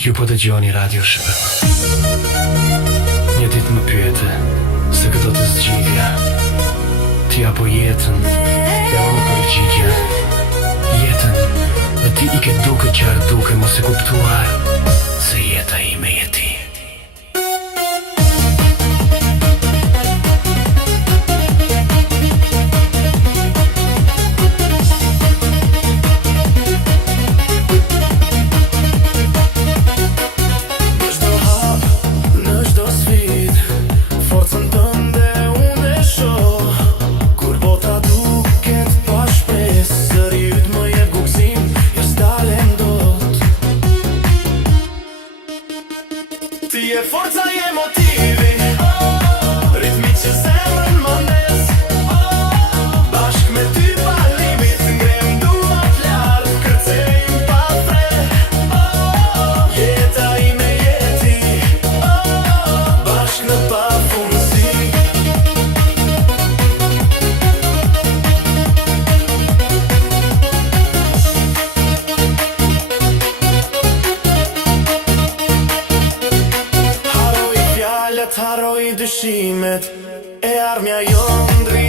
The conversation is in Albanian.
Ju po dëgjoni Radio Shqip. Një ditë më pyete se këtë të zgjidhja. Ti apo jetën, ja unë përgjigja. Jetën, dhe ti I ke duke qarë duke mos e kuptuar se jeta ime je ti. Ti je forca, je motivi, ritmi që zemrën më nes. Bashk me ty pa limit, ngrem duat lartë, kërcejmë pa fre. Jeta ime je ti, bashk në pafundësi. Haroj dyshimet, e armja jo ndri